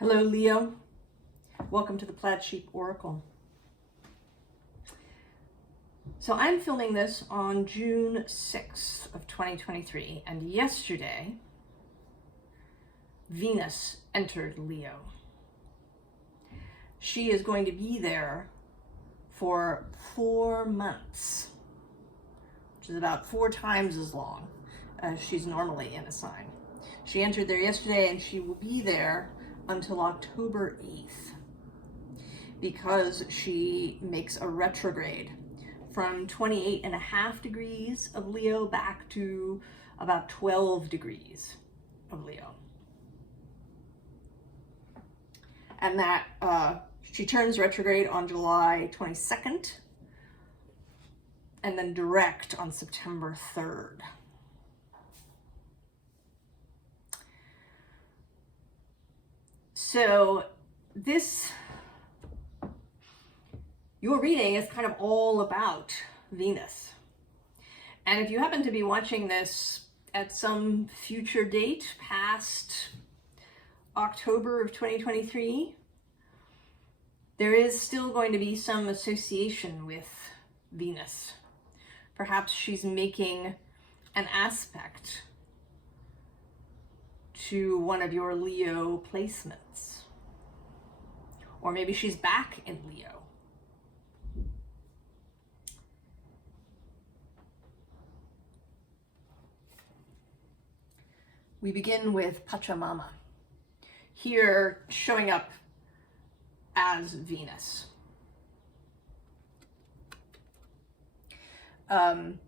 Hello, Leo. Welcome to the Plaid Sheep Oracle. So I'm filming this on June 6th of 2023, and yesterday, Venus entered Leo. She is going to be there for 4 months, which is about 4 times as long as she's normally in a sign. She entered there yesterday, and she will be there until October 8th, because she makes a retrograde from 28.5 degrees of Leo back to about 12 degrees of Leo. And that she turns retrograde on July 22nd and then direct on September 3rd. So your reading is kind of all about Venus. And if you happen to be watching this at some future date past October of 2023, there is still going to be some association with Venus. Perhaps she's making an aspect to one of your Leo placements. Or maybe she's back in Leo. We begin with Pachamama, here showing up as Venus. And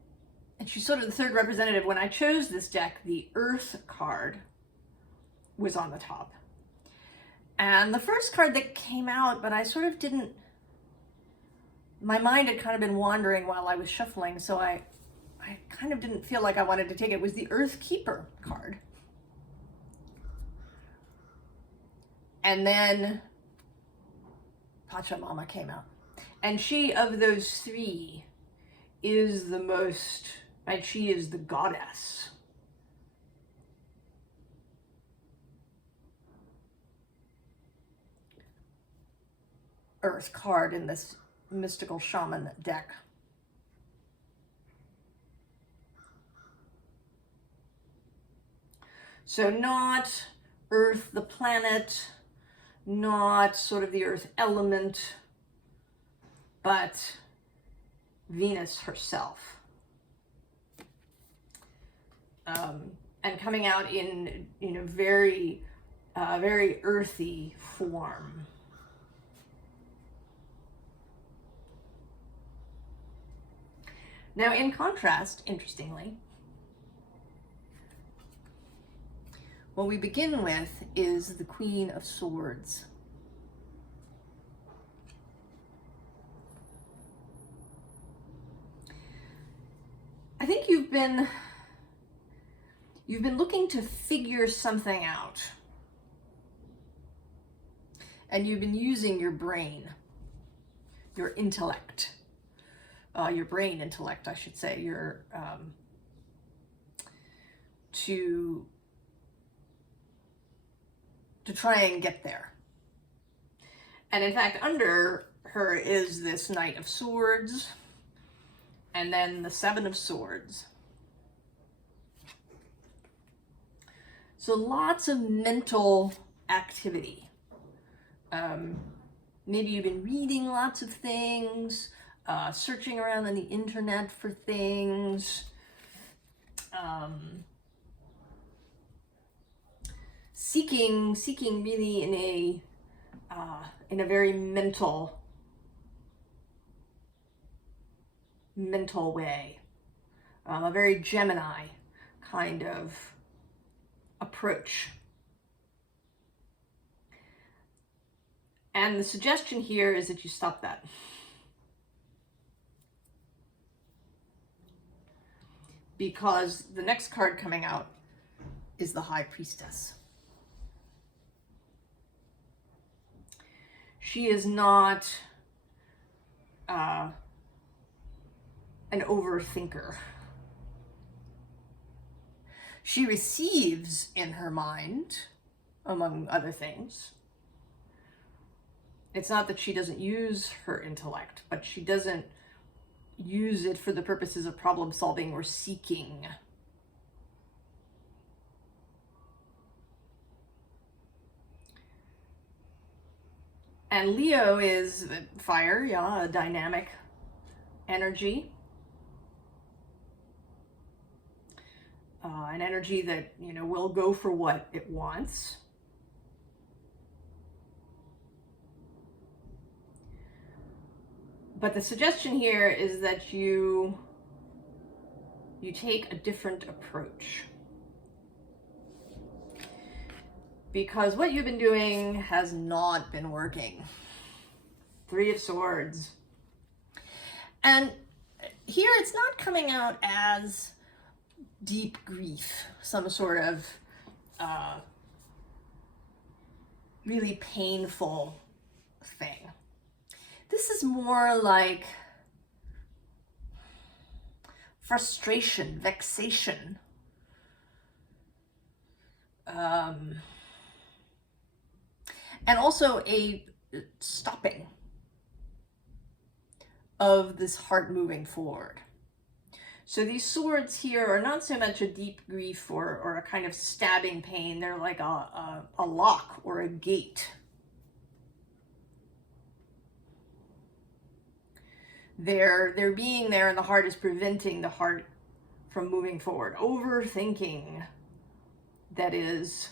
she's sort of the third representative. When I chose this deck, the Earth card was on the top. And the first card that came out, but I sort of didn't, my mind had kind of been wandering while I was shuffling, so I kind of didn't feel like I wanted to take it, was the Earth Keeper card. And then Pachamama came out. And she, of those three, is the most, right, she is the goddess. Earth card in this mystical shaman deck. So not Earth, the planet, not sort of the Earth element, but Venus herself. And coming out in, very, very earthy form. Now, in contrast, interestingly, what we begin with is the Queen of Swords. I think you've been looking to figure something out. And you've been using your brain, your intellect. Your brain intellect, I should say, to try and get there. And in fact, under her is this Knight of Swords, and then the Seven of Swords. So lots of mental activity. Maybe you've been reading lots of things, searching around on the internet for things, seeking really in a very mental way, a very Gemini kind of approach. And the suggestion here is that you stop that. Because the next card coming out is the High Priestess. She is not an overthinker. She receives in her mind, among other things, It's not that she doesn't use her intellect, but she doesn't use it for the purposes of problem solving or seeking. And Leo is fire, yeah, a dynamic energy. An energy that, you know, will go for what it wants. But the suggestion here is that you take a different approach. Because what you've been doing has not been working. Three of Swords. And here it's not coming out as deep grief, some sort of really painful thing. This is more like frustration, vexation, and also a stopping of this heart moving forward. So these swords here are not so much a deep grief or a kind of stabbing pain. They're like a lock or a gate. They're being there, and the heart is preventing the heart from moving forward. Overthinking that is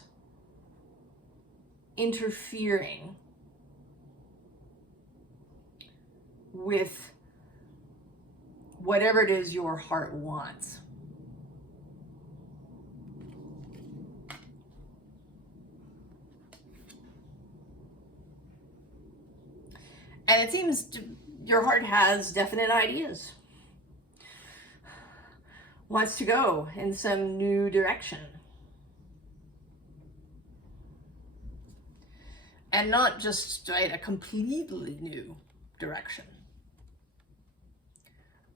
interfering with whatever it is your heart wants. And it seems your heart has definite ideas, wants to go in some new direction. And not just a completely new direction.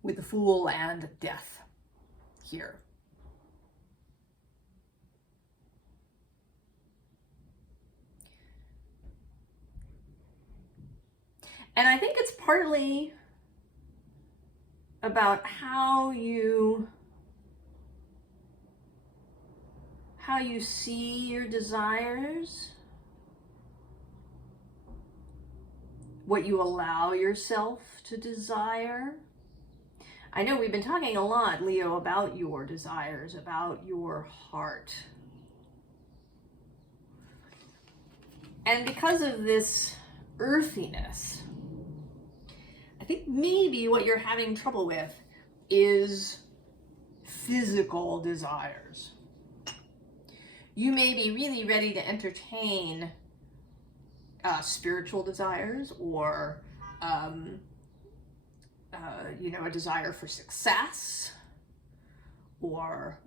With the Fool and Death here. And I think it's partly about how you see your desires, what you allow yourself to desire. I know we've been talking a lot, Leo, about your desires, about your heart. And because of this earthiness, I think maybe what you're having trouble with is physical desires. You may be really ready to entertain spiritual desires or you know, a desire for success or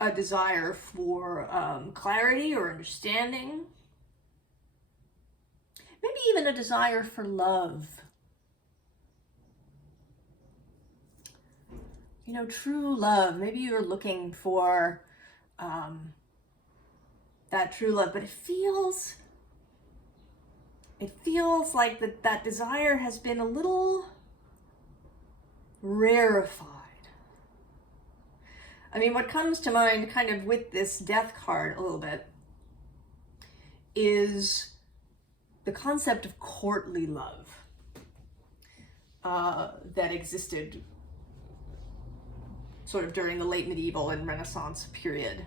a desire for clarity or understanding. Maybe even a desire for love. You know, true love. Maybe you're looking for that true love, but it feels like that desire has been a little rarefied. I mean, what comes to mind kind of with this Death card a little bit is the concept of courtly love that existed sort of during the late medieval and Renaissance period.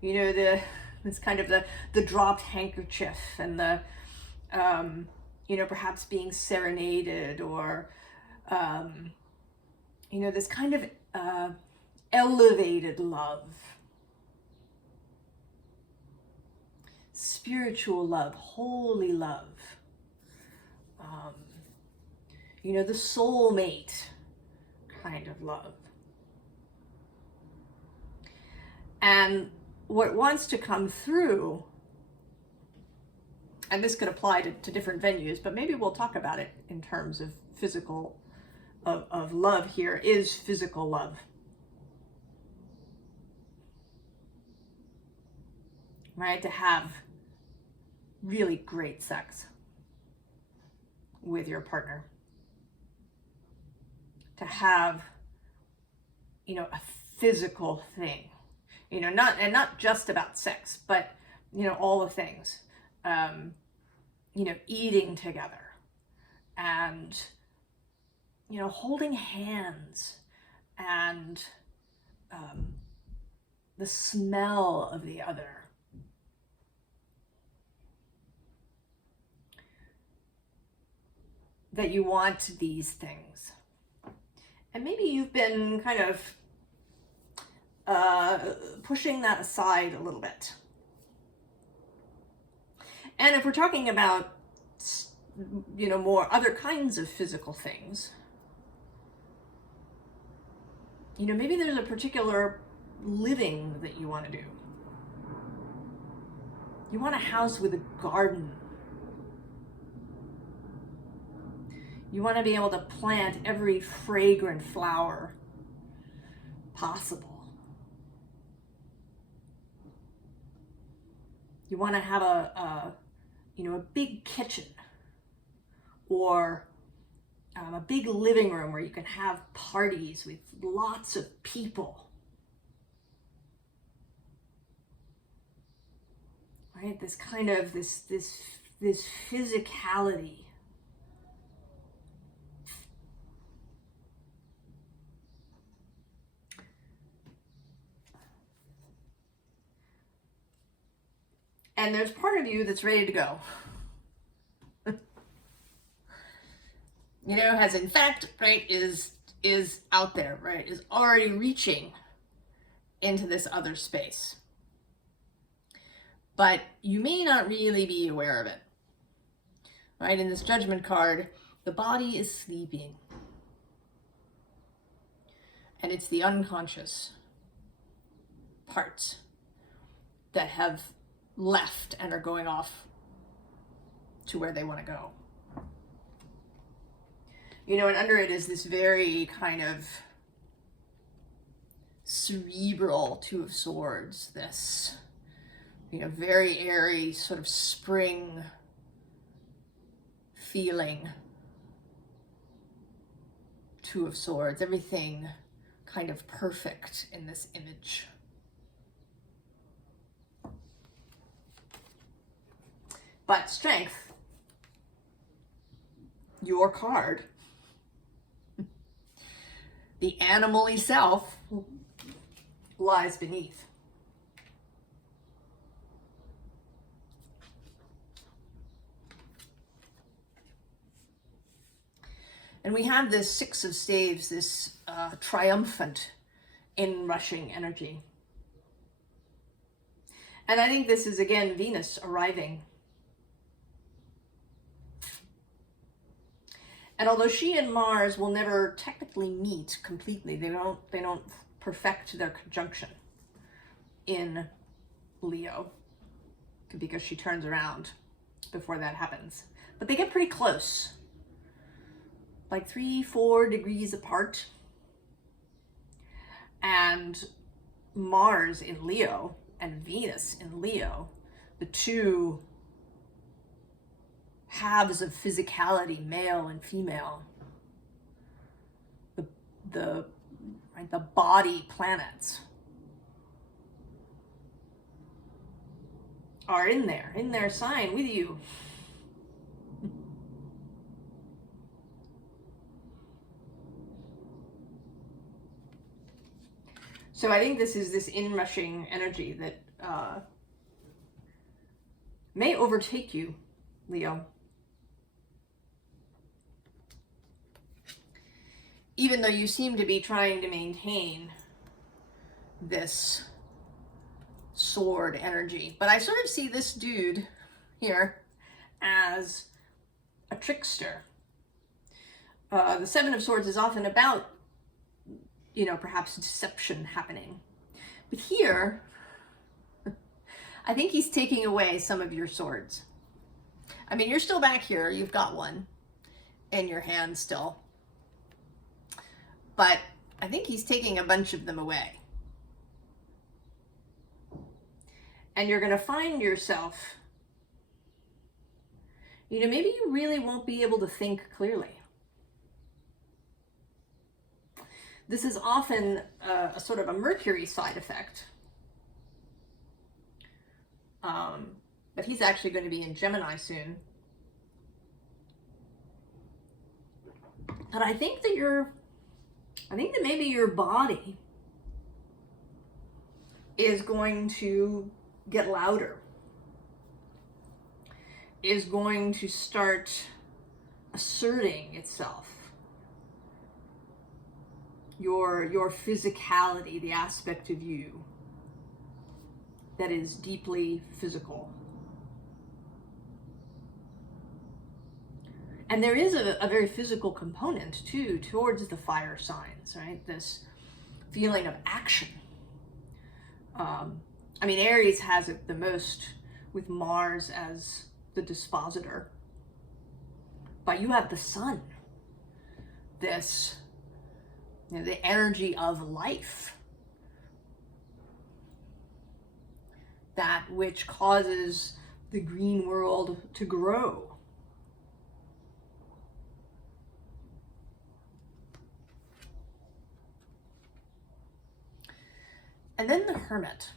You know, it's kind of the dropped handkerchief and the, you know, perhaps being serenaded or, you know, this kind of elevated love. Spiritual love, holy love. You know, the soulmate kind of love. And what wants to come through, and this could apply to different venues, but maybe we'll talk about it in terms of physical, of love here, is physical love. right? To have really great sex with your partner. To have, you know, a physical thing, you know, not just about sex, but, you know, all the things, you know, eating together and, you know, holding hands and the smell of the other. That you want these things. And maybe you've been kind of pushing that aside a little bit. And if we're talking about, you know, more other kinds of physical things, you know, maybe there's a particular living that you want to do. You want a house with a garden. You want to be able to plant every fragrant flower possible. You want to have a big kitchen, or a big living room where you can have parties with lots of people. Right? This kind of this physicality. And there's part of you that's ready to go. You know, has in fact, right, is out there, right, is already reaching into this other space. But you may not really be aware of it. Right, in this Judgment card, the body is sleeping. And it's the unconscious parts that have left and are going off to where they want to go. You know, and under it is this very kind of cerebral Two of Swords, this, you know, very airy sort of spring feeling Two of Swords, everything kind of perfect in this image. But Strength, your card, the animal-y self, lies beneath. And we have this Six of Staves, this triumphant, inrushing energy. And I think this is, again, Venus arriving. And although she and Mars will never technically meet completely, they don't perfect their conjunction in Leo, because she turns around before that happens. But they get pretty close, like 3-4 degrees apart. And Mars in Leo and Venus in Leo, the two halves of physicality, male and female, the body planets are in their sign with you. So I think this is this inrushing energy that may overtake you, Leo. Even though you seem to be trying to maintain this sword energy. But I sort of see this dude here as a trickster. The Seven of Swords is often about, you know, perhaps deception happening. But here, I think he's taking away some of your swords. I mean, you're still back here. You've got one in your hand still. But I think he's taking a bunch of them away. And you're going to find yourself, you know, maybe you really won't be able to think clearly. This is often a sort of a Mercury side effect. But he's actually going to be in Gemini soon. But I think that maybe your body is going to get louder, is going to start asserting itself. Your physicality, the aspect of you that is deeply physical. And there is a very physical component too towards the fire signs, right? This feeling of action. I mean, Aries has it the most with Mars as the dispositor. But you have the sun, this, you know, the energy of life, that which causes the green world to grow. And then the Hermit.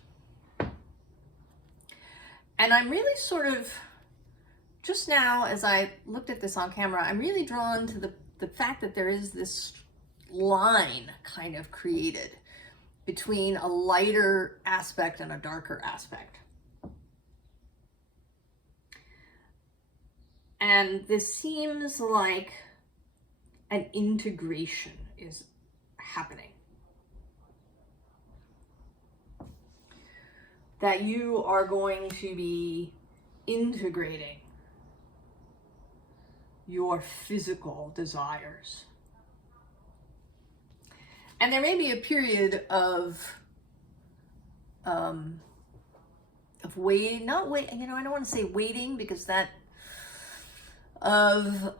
And I'm really sort of, just now as I looked at this on camera, I'm really drawn to the fact that there is this line kind of created between a lighter aspect and a darker aspect. And this seems like an integration is happening. That you are going to be integrating your physical desires. And there may be a period of waiting, I don't want to say waiting, because that, of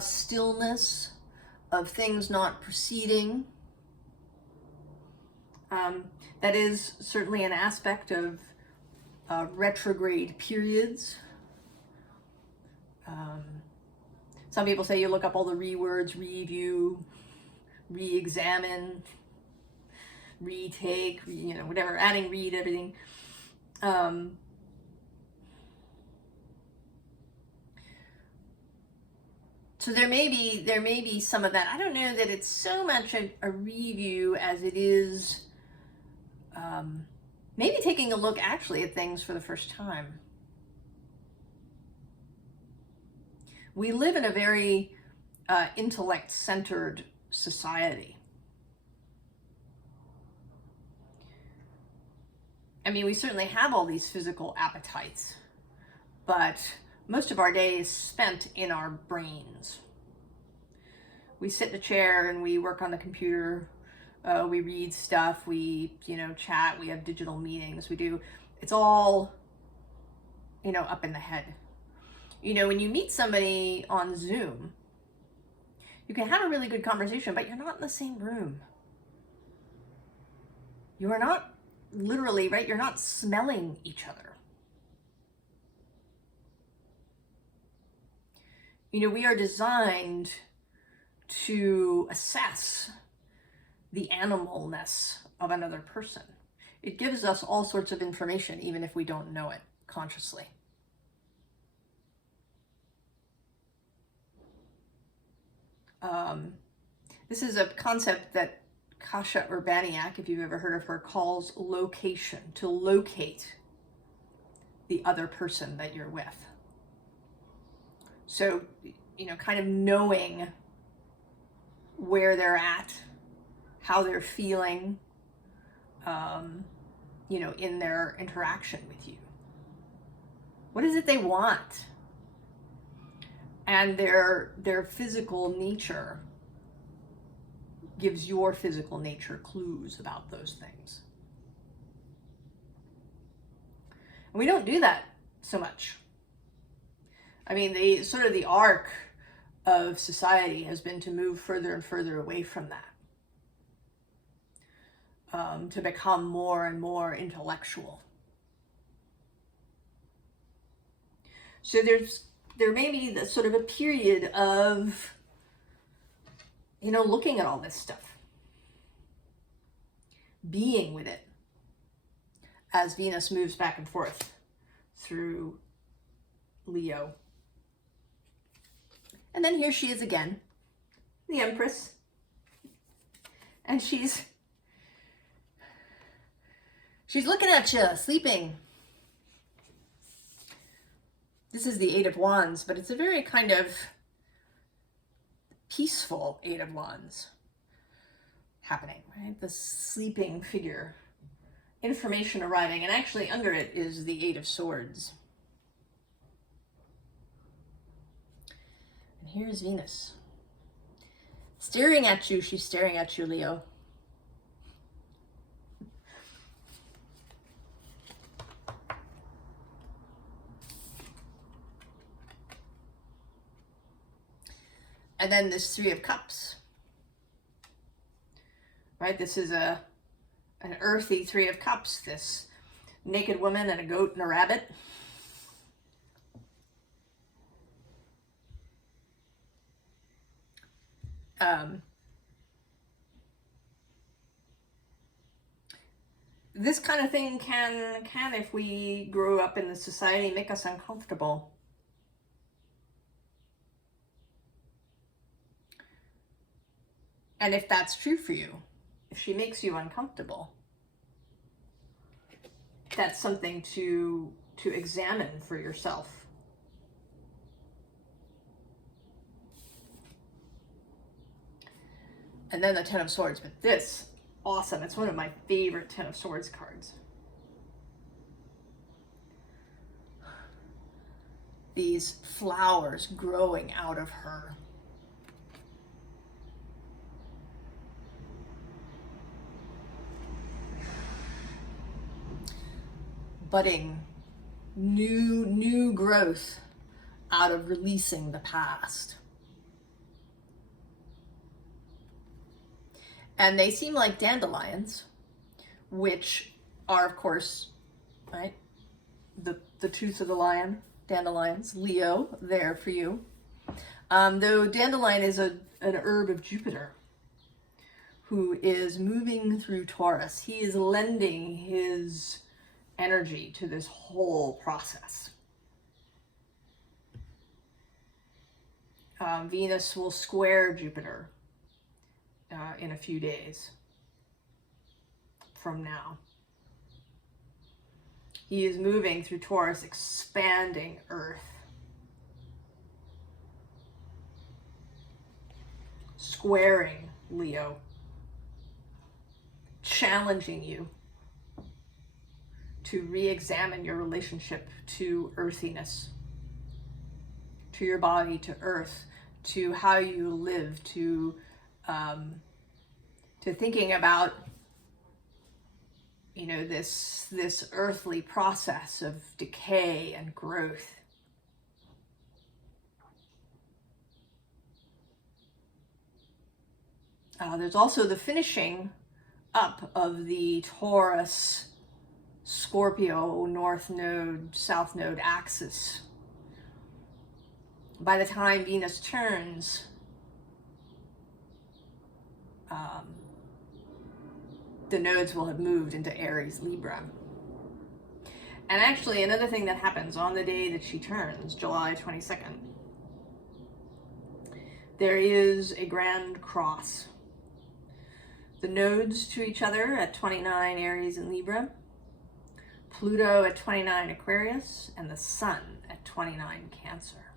stillness, of things not proceeding. That is certainly an aspect of retrograde periods. Some people say you look up all the re-words: review, re-examine, retake, whatever, adding read, everything. So there may be some of that. I don't know that it's so much a review as it is maybe taking a look actually at things for the first time. We live in a very intellect-centered society. I mean, we certainly have all these physical appetites, but most of our day is spent in our brains. We sit in a chair and we work on the computer. We read stuff, we, chat, we have digital meetings, it's all, up in the head. When you meet somebody on Zoom, you can have a really good conversation, but you're not in the same room. You are not literally, right? You're not smelling each other. We are designed to assess the animalness of another person. It gives us all sorts of information, even if we don't know it consciously. This is a concept that Kasia Urbaniak, if you've ever heard of her, calls location, to locate the other person that you're with. So, kind of knowing where they're at, how they're feeling, in their interaction with you. What is it they want? And their physical nature gives your physical nature clues about those things. And we don't do that so much. I mean, the arc of society has been to move further and further away from that. to become more and more intellectual. So there may be the sort of a period of, looking at all this stuff, being with it, as Venus moves back and forth through Leo. And then here she is again, the Empress. And she's looking at you, sleeping. This is the Eight of Wands, but it's a very kind of peaceful Eight of Wands happening, right? The sleeping figure. Information arriving, and actually under it is the Eight of Swords. And here's Venus. Staring at you, she's staring at you, Leo. And then this Three of Cups, right? This is an earthy Three of Cups, this naked woman and a goat and a rabbit. This kind of thing can, if we grow up in the society, make us uncomfortable. And if that's true for you, if she makes you uncomfortable, that's something to examine for yourself. And then the Ten of Swords, but this, awesome. It's one of my favorite Ten of Swords cards. These flowers growing out of her. Budding, new growth out of releasing the past. And they seem like dandelions, which are, of course, right, the tooth of the lion, dandelions, Leo, there for you. Though dandelion is an herb of Jupiter, who is moving through Taurus. He is lending his energy to this whole process. Venus will square Jupiter in a few days from now. He is moving through Taurus, expanding Earth, squaring Leo, challenging you to re-examine your relationship to earthiness, to your body, to Earth, to how you live, to thinking about, this earthly process of decay and growth. There's also the finishing up of the Taurus Scorpio North Node, South Node axis. By the time Venus turns, the nodes will have moved into Aries, Libra. And actually, another thing that happens on the day that she turns, July 22nd, there is a grand cross. The nodes to each other at 29 Aries and Libra, Pluto at 29 Aquarius, and the Sun at 29 Cancer.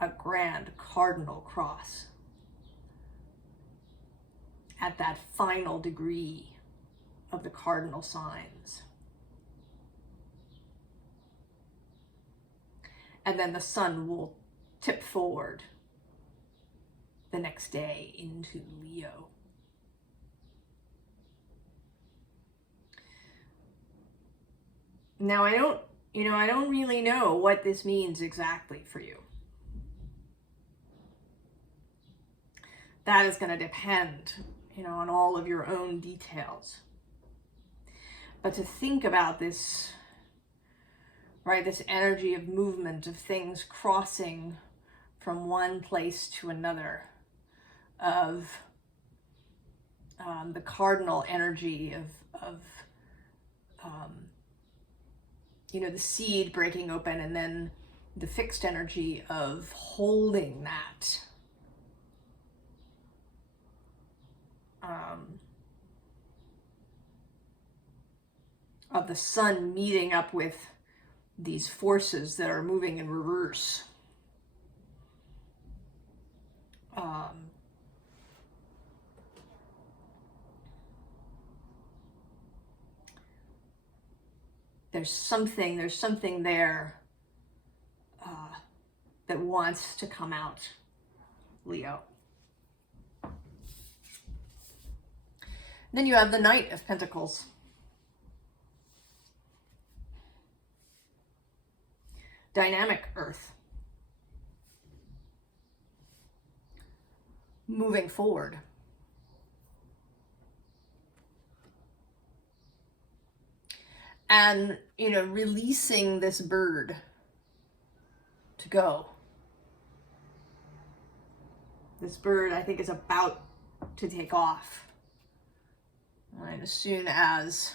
A grand cardinal cross at that final degree of the cardinal signs. And then the Sun will tip forward the next day into Leo. Now, I don't really know what this means exactly for you. That is going to depend, you know, on all of your own details. But to think about this, right, this energy of movement, of things crossing from one place to another, of the cardinal energy of you know, the seed breaking open, and then the fixed energy of holding that. Of the sun meeting up with these forces that are moving in reverse. There's something there that wants to come out, Leo. Then you have the Knight of Pentacles. Dynamic earth. Moving forward. And, you know, releasing this bird to go. This bird, I think, is about to take off. And as soon as,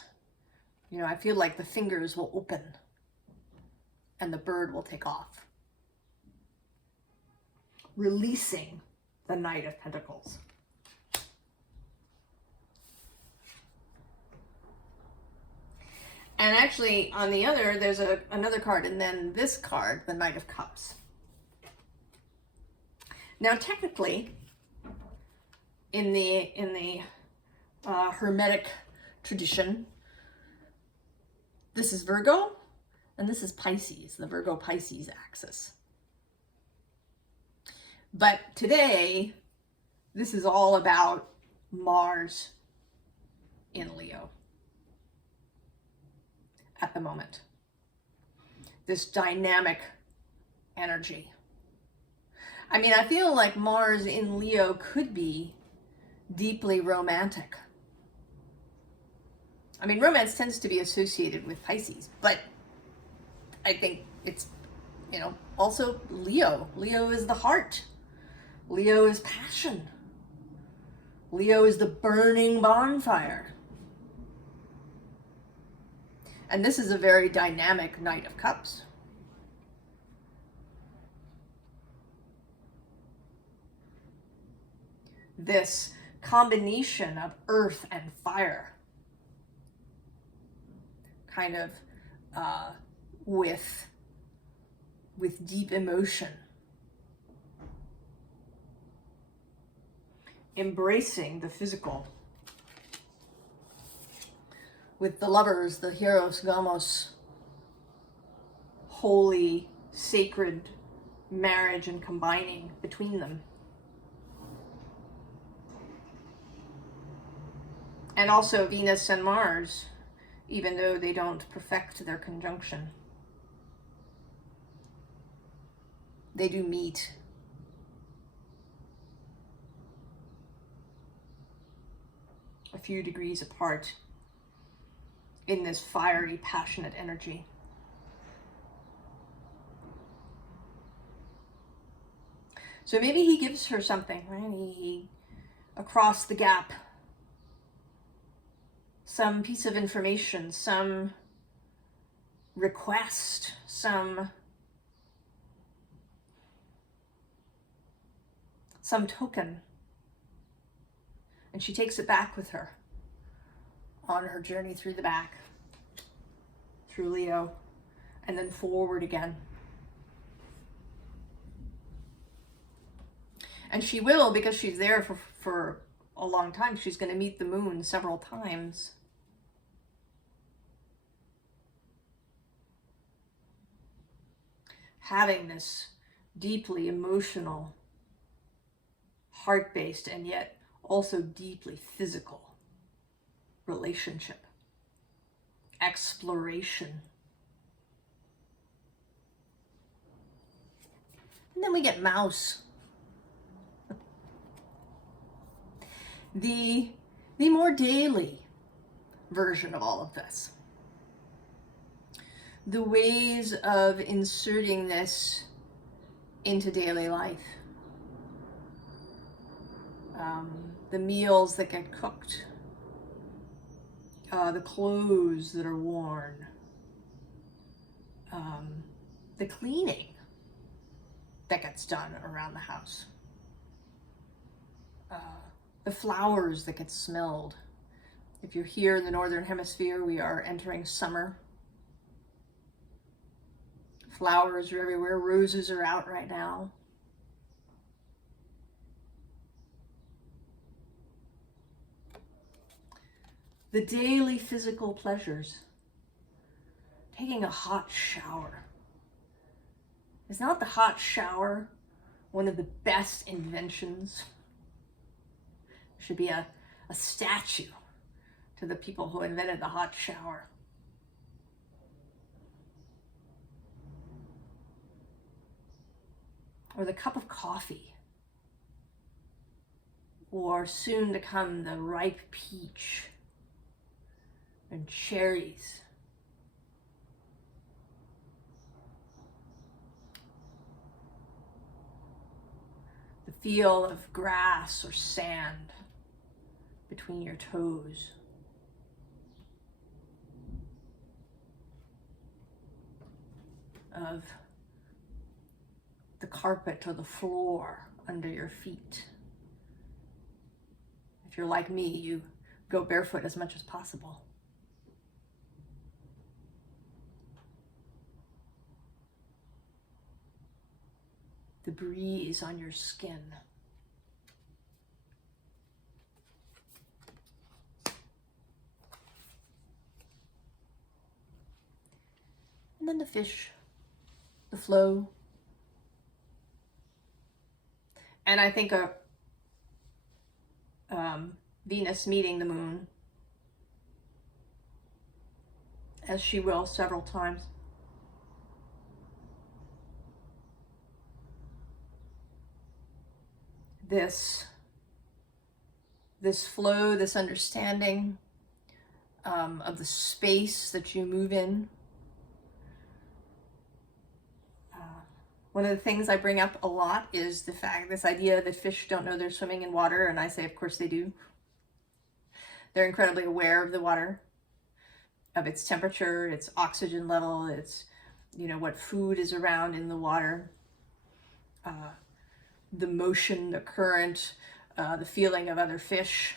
you know, I feel like the fingers will open and the bird will take off. Releasing the Knight of Pentacles. And actually, on the other, there's another card, and then this card, the Knight of Cups. Now, technically, in the Hermetic tradition, this is Virgo, and this is Pisces, the Virgo-Pisces axis. But today, this is all about Mars in Leo at the moment. This dynamic energy. I mean, I feel like Mars in Leo could be deeply romantic. I mean, romance tends to be associated with Pisces, but I think it's, you know, also Leo. Leo is the heart. Leo is passion. Leo is the burning bonfire. And this is a very dynamic Knight of Cups. This combination of earth and fire, kind of with deep emotion, embracing the physical, with the lovers, the Hieros Gamos, holy, sacred marriage and combining between them. And also Venus and Mars, even though they don't perfect their conjunction. They do meet. A few degrees apart in this fiery, passionate energy. So maybe he gives her something, right? He across the gap, some piece of information, some request, some token. And she takes it back with her on her journey through the back, through Leo, and then forward again. And she will, because she's there for a long time. She's going to meet the moon several times. Having this deeply emotional, heart-based, and yet also deeply physical relationship, exploration. And then we get Mouse. the more daily version of all of this. The ways of inserting this into daily life. The meals that get cooked. The clothes that are worn. The cleaning that gets done around the house. The flowers that get smelled. If you're here in the Northern Hemisphere, we are entering summer. Flowers are everywhere. Roses are out right now. The daily physical pleasures. Taking a hot shower. Is not the hot shower one of the best inventions? There should be a statue to the people who invented the hot shower. Or the cup of coffee. Or soon to come, the ripe peach and cherries. The feel of grass or sand between your toes. Of the carpet or the floor under your feet. If you're like me, you go barefoot as much as possible. The breeze on your skin. And then the fish, the flow. And I think Venus meeting the moon, as she will several times. This flow, this understanding of the space that you move in. One of the things I bring up a lot is this idea that fish don't know they're swimming in water, and I say, of course they do. They're incredibly aware of the water, of its temperature, its oxygen level, its, what food is around in the water, the motion, the current, the feeling of other fish.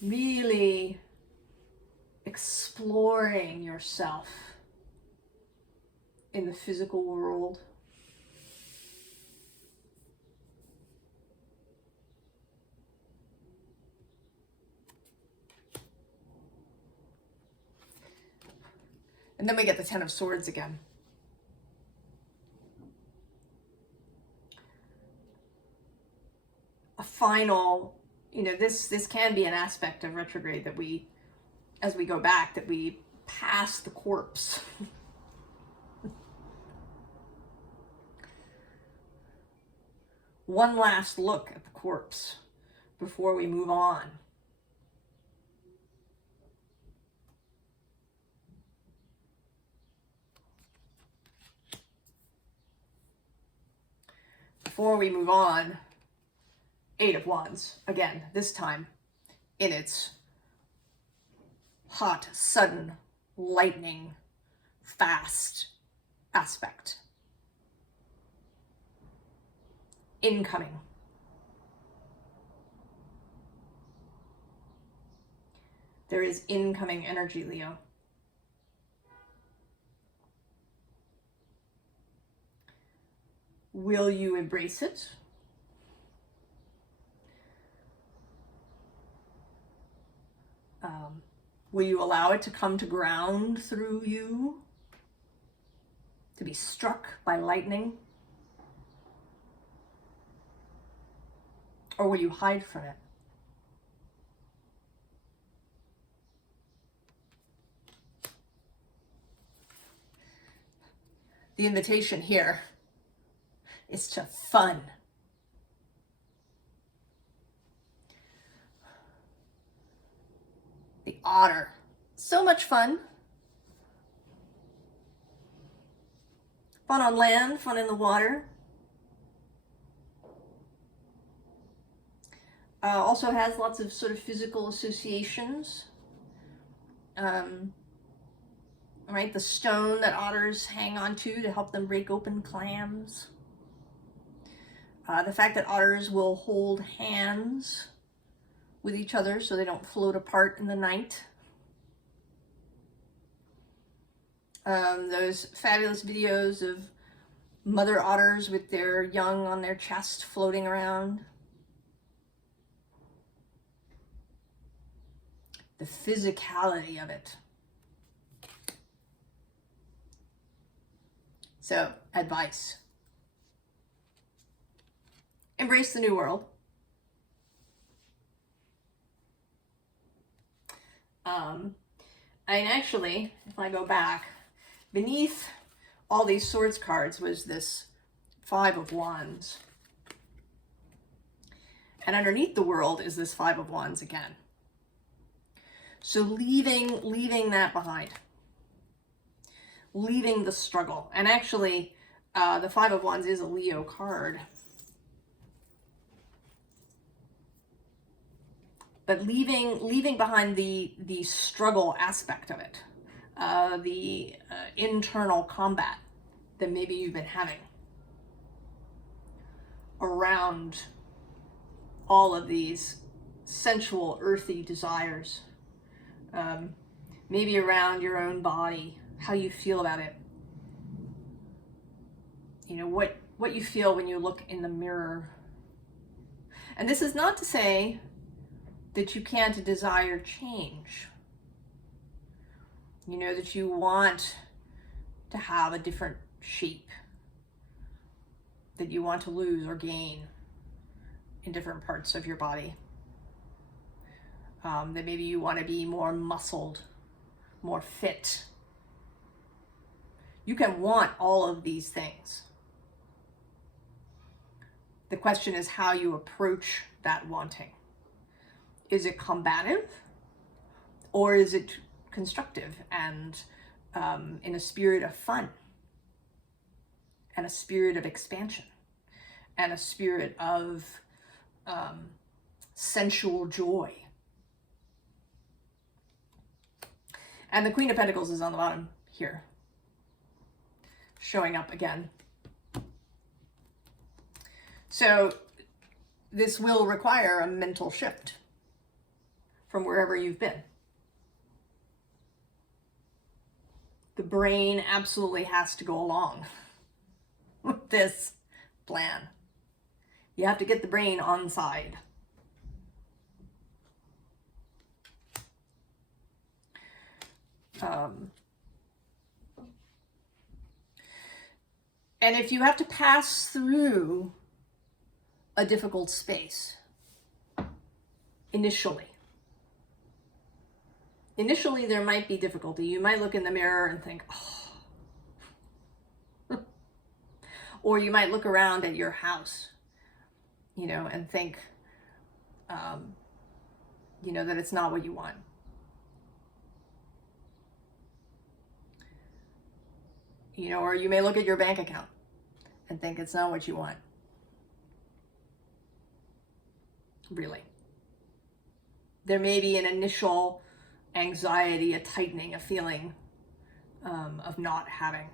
Really exploring yourself in the physical world. And then we get the Ten of Swords again. A final, this can be an aspect of retrograde that we, as we go back, that we pass the corpse. One last look at the corpse before we move on. Before we move on, Eight of Wands, again, this time in its hot, sudden, lightning, fast aspect. Incoming. There is incoming energy, Leo. Will you embrace it? Will you allow it to come to ground through you? To be struck by lightning? Or will you hide from it? The invitation here is to fun otter. So much fun. Fun on land, fun in the water. Also has lots of sort of physical associations. Right, the stone that otters hang onto to help them break open clams. The fact that otters will hold hands with each other so they don't float apart in the night. Those fabulous videos of mother otters with their young on their chest floating around. The physicality of it. So, advice. Embrace the new world. And actually, if I go back, beneath all these swords cards was this 5 of Wands. And underneath the world is this 5 of Wands again. So leaving that behind. Leaving the struggle. And actually, the 5 of Wands is a Leo card. But leaving behind the struggle aspect of it, the internal combat that maybe you've been having around all of these sensual, earthy desires, maybe around your own body, how you feel about it, you know, what you feel when you look in the mirror. And this is not to say that you can't desire change. You know, that you want to have a different shape, that you want to lose or gain in different parts of your body. That maybe you want to be more muscled, more fit. You can want all of these things. The question is how you approach that wanting. Is it combative, or is it constructive and in a spirit of fun and a spirit of expansion and a spirit of sensual joy? And the Queen of Pentacles is on the bottom here, showing up again. So this will require a mental shift from wherever you've been. The brain absolutely has to go along with this plan. You have to get the brain on side. And if you have to pass through a difficult space initially there might be difficulty. You might look in the mirror and think, oh. Or you might look around at your house, you know, and think, you know, that it's not what you want. You know, or you may look at your bank account and think it's not what you want. Really. There may be an initial anxiety, a tightening, a feeling of not having.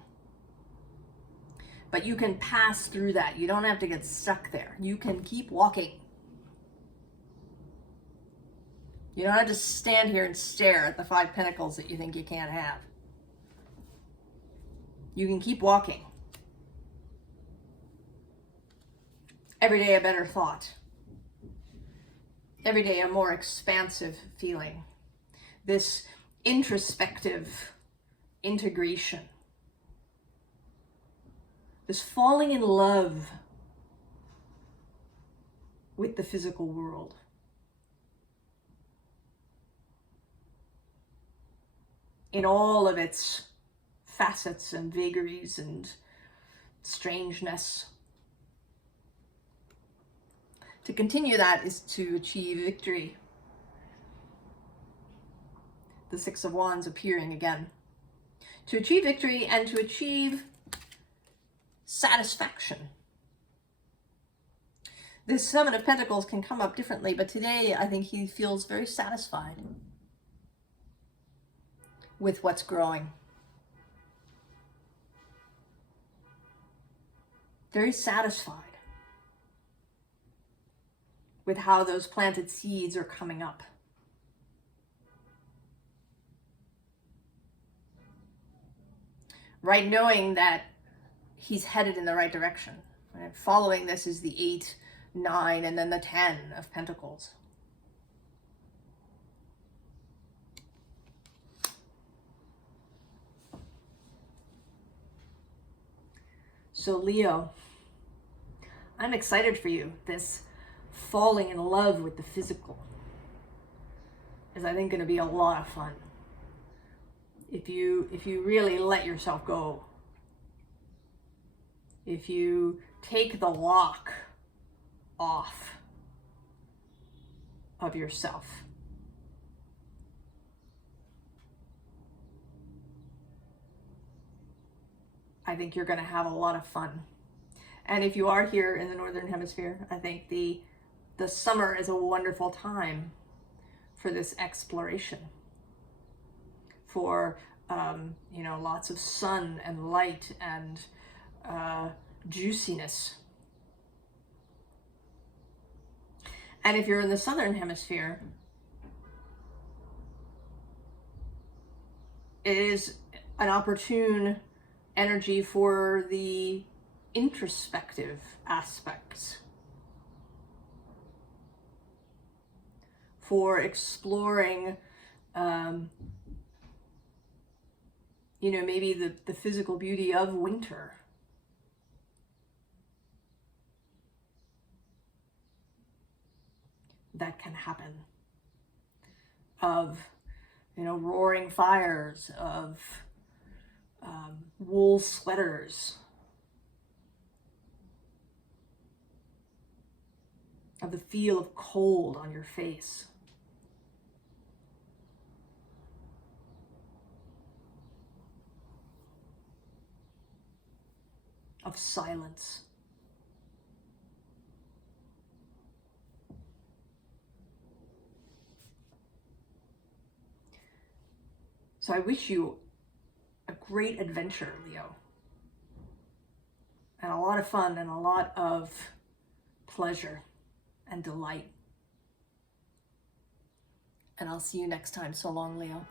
But you can pass through that. You don't have to get stuck there. You can keep walking. You don't have to stand here and stare at the 5 pentacles that you think you can't have. You can keep walking. Every day a better thought. Every day a more expansive feeling. This introspective integration. This falling in love with the physical world. In all of its facets and vagaries and strangeness. To continue that is to achieve victory. the Six of Wands appearing again. To achieve victory and to achieve satisfaction. This Seven of Pentacles can come up differently, but today I think he feels very satisfied with what's growing. Very satisfied with how those planted seeds are coming up. Right, knowing that he's headed in the right direction. Right? Following this is the 8, 9, and then the 10 of Pentacles. So Leo, I'm excited for you. This falling in love with the physical is, I think, going to be a lot of fun. If you really let yourself go, if you take the lock off of yourself, I think you're going to have a lot of fun. And if you are here in the Northern Hemisphere, I think the summer is a wonderful time for this exploration. For, you know, lots of sun and light and juiciness. And if you're in the Southern Hemisphere, it is an opportune energy for the introspective aspects, for exploring, you know, maybe the physical beauty of winter. That can happen. Of, you know, roaring fires, of wool sweaters, of the feel of cold on your face. Of silence. So I wish you a great adventure, Leo. And a lot of fun and a lot of pleasure and delight. And I'll see you next time. So long, Leo.